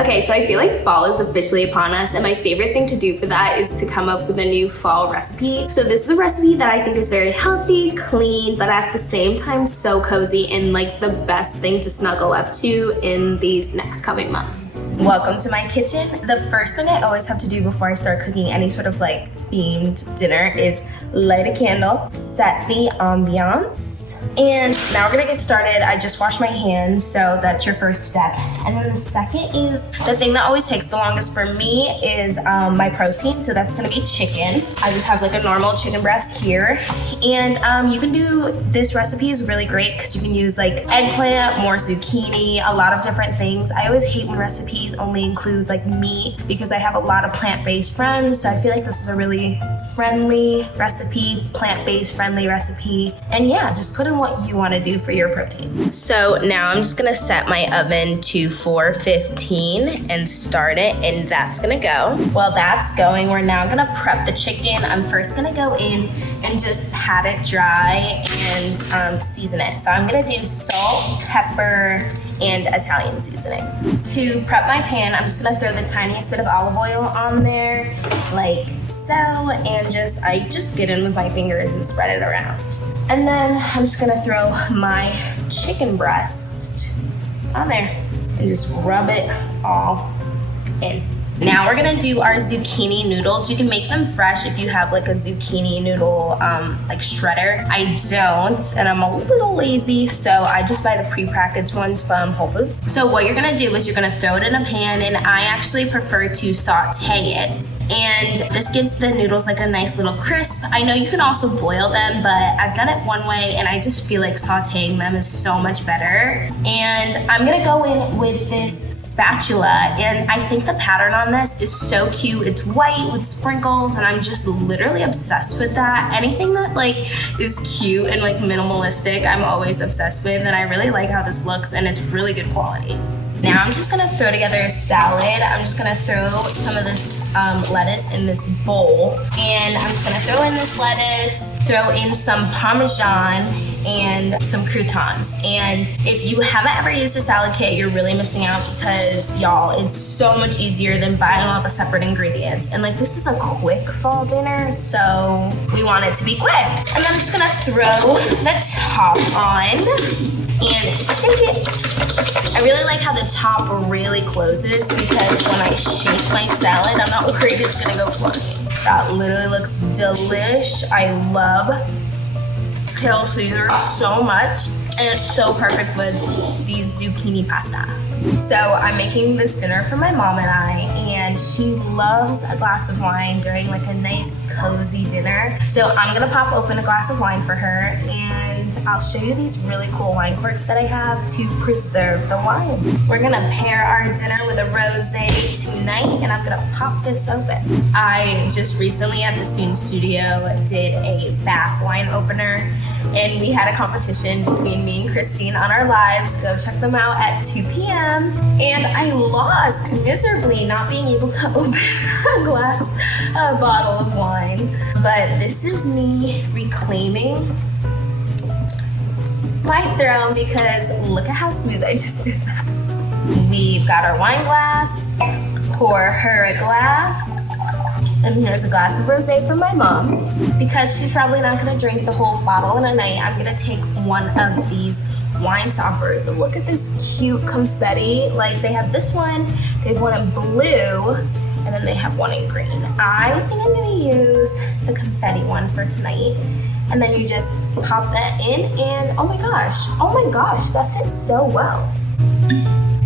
Okay, so I feel like fall is officially upon us, and my favorite thing to do for that is to come up with a new fall recipe. So this is a recipe that I think is very healthy, clean, but at the same time so cozy and like the best thing to snuggle up to in these next coming months. Welcome to my kitchen. The first thing I always have to do before I start cooking any sort of like themed dinner is light a candle, set the ambiance, and now we're gonna get started. I just washed my hands, so that's your first step. And then the second is the thing that always takes the longest for me is my protein. So that's gonna be chicken. I just have like a normal chicken breast here. And you can do, this recipe is really great because you can use like eggplant, more zucchini, a lot of different things. I always hate when recipes only include like meat because I have a lot of plant-based friends. So I feel like this is a really friendly recipe, plant-based friendly recipe. And yeah, just put in what you wanna do for your protein. So now I'm just gonna set my oven to 415 and start it, and that's gonna go. While that's going, we're now gonna prep the chicken. I'm first gonna go in and just pat it dry and season it. So I'm gonna do salt, pepper, and Italian seasoning. To prep my pan, I'm just gonna throw the tiniest bit of olive oil on there, like so, and I just get in with my fingers and spread it around. And then I'm just gonna throw my chicken breast on there and just rub it all in. Now we're gonna do our zucchini noodles. You can make them fresh if you have like a zucchini noodle like shredder. I don't, and I'm a little lazy, so I just buy the pre-packaged ones from Whole Foods. So what you're gonna do is you're gonna throw it in a pan, and I actually prefer to saute it. And this gives the noodles like a nice little crisp. I know you can also boil them, but I've done it one way, and I just feel like sauteing them is so much better. And I'm gonna go in with this spatula, and I think the pattern on this is so cute. It's white with sprinkles, and I'm just literally obsessed with that. Anything that like is cute and like minimalistic, I'm always obsessed with, and I really like how this looks, and it's really good quality. Now I'm just gonna throw together a salad. I'm just gonna throw some of this lettuce in this bowl, and I'm just gonna throw in this lettuce, throw in some Parmesan and some croutons. And if you haven't ever used a salad kit, you're really missing out because y'all, it's so much easier than buying all the separate ingredients. And like, this is a quick fall dinner, so we want it to be quick. And then I'm just gonna throw the top on and shake it. I really like how the top really closes because when I shake my salad, I'm not worried it's gonna go flying. That literally looks delish. I love kale Caesar so much, and it's so perfect with these zucchini pasta. So I'm making this dinner for my mom and I, and she loves a glass of wine during like a nice cozy dinner. So I'm gonna pop open a glass of wine for her, and I'll show you these really cool wine corks that I have to preserve the wine. We're gonna pair our dinner with a rosé tonight, and I'm gonna pop this open. I just recently at the SUNE studio did a bath wine opener, and we had a competition between me and Christine on our lives. Go check them out at 2 p.m. And I lost miserably not being able to open a bottle of wine. But this is me reclaiming my throne because look at how smooth I just did that. We've got our wine glass, pour her a glass. And here's a glass of rosé for my mom. Because she's probably not gonna drink the whole bottle in a night, I'm gonna take one of these wine stoppers. And look at this cute confetti. Like, they have this one, they have one in blue, and then they have one in green. I think I'm gonna use the confetti one for tonight. And then you just pop that in, and oh my gosh, that fits so well.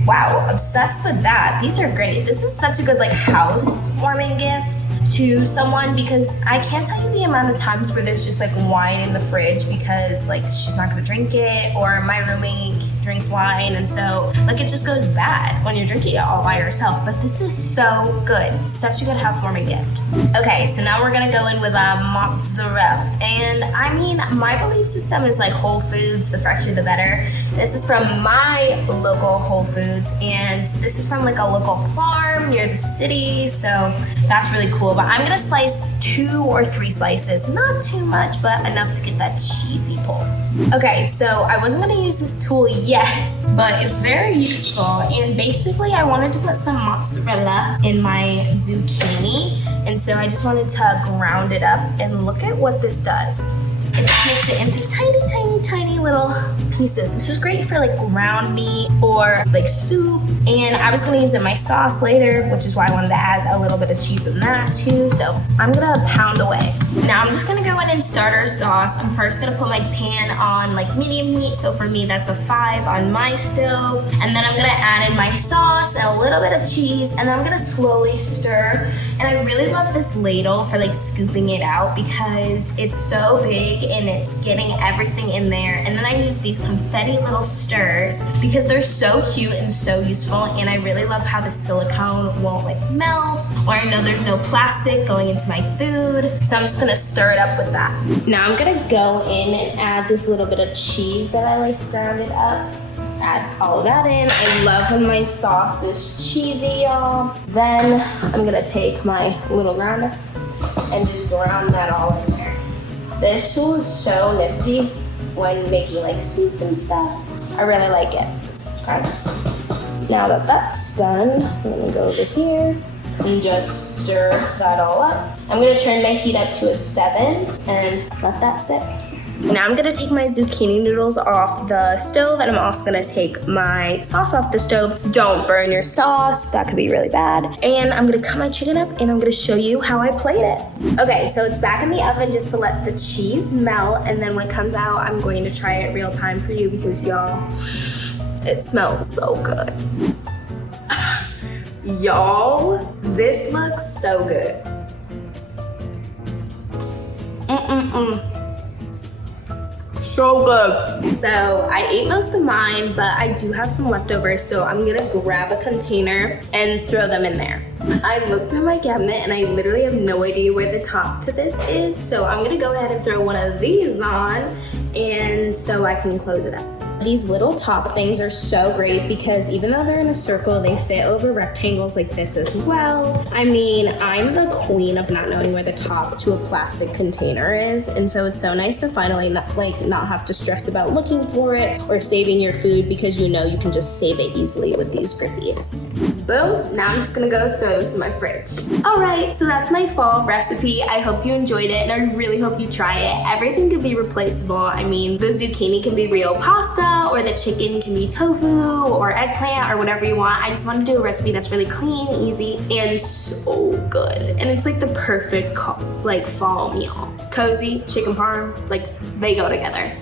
Wow, obsessed with that. These are great. This is such a good like housewarming gift to someone because I can't tell you the amount of times where there's just like wine in the fridge because like she's not gonna drink it, or my roommate drinks wine, and so like it just goes bad when you're drinking it all by yourself. But this is so good, such a good housewarming gift. Okay, so now we're gonna go in with a mozzarella, and I mean my belief system is like Whole Foods, the fresher the better. This is from my local Whole Foods, and this is from like a local farm near the city, so that's really cool. tool, but I'm gonna slice 2 or 3 slices. Not too much, but enough to get that cheesy pull. Okay, so I wasn't gonna use this tool yet, but it's very useful. And basically I wanted to put some mozzarella in my zucchini. And so I just wanted to ground it up, and look at what this does. It just makes it into tiny, tiny, tiny little pieces. This is great for like ground meat or like soup. And I was gonna use it in my sauce later, which is why I wanted to add a little bit of cheese in that too. So I'm gonna pound away. Now I'm just gonna go in and start our sauce. I'm first gonna put my pan on like medium heat. So for me, that's a 5 on my stove. And then I'm gonna add in my sauce and a little bit of cheese. And then I'm gonna slowly stir. And I really love this ladle for like scooping it out because it's so big and it's getting everything in there. And then I use these confetti little stirs because they're so cute and so useful. And I really love how the silicone won't like melt, or I know there's no plastic going into my food. So I'm just gonna stir it up with that. Now I'm gonna go in and add this little bit of cheese that I like grounded up. Add all of that in. I love when my sauce is cheesy, y'all. Then I'm gonna take my little grounder and just ground that all in there. This tool is so nifty when making like soup and stuff. I really like it. Okay. Now that that's done, I'm gonna go over here and just stir that all up. I'm gonna turn my heat up to a 7 and let that sit. Now I'm gonna take my zucchini noodles off the stove, and I'm also gonna take my sauce off the stove. Don't burn your sauce, that could be really bad. And I'm gonna cut my chicken up, and I'm gonna show you how I plate it. Okay, so it's back in the oven just to let the cheese melt, and then when it comes out, I'm going to try it real time for you because y'all, it smells so good. Y'all, this looks so good. So good. So I ate most of mine, but I do have some leftovers, so I'm gonna grab a container and throw them in there. I looked at my cabinet and I literally have no idea where the top to this is, so I'm gonna go ahead and throw one of these on, and so I can close it up. These little top things are so great because even though they're in a circle, they fit over rectangles like this as well. I mean, I'm the queen of not knowing where the top to a plastic container is, and so it's so nice to finally not have to stress about looking for it or saving your food because you know you can just save it easily with these grippies. Boom, now I'm just gonna go throw this in my fridge. All right, so that's my fall recipe. I hope you enjoyed it, and I really hope you try it. Everything can be replaceable. I mean, the zucchini can be real pasta, or the chicken can be tofu or eggplant or whatever you want. I just want to do a recipe that's really clean, easy, and so good. And it's like the perfect like fall meal. Cozy, chicken parm, like they go together.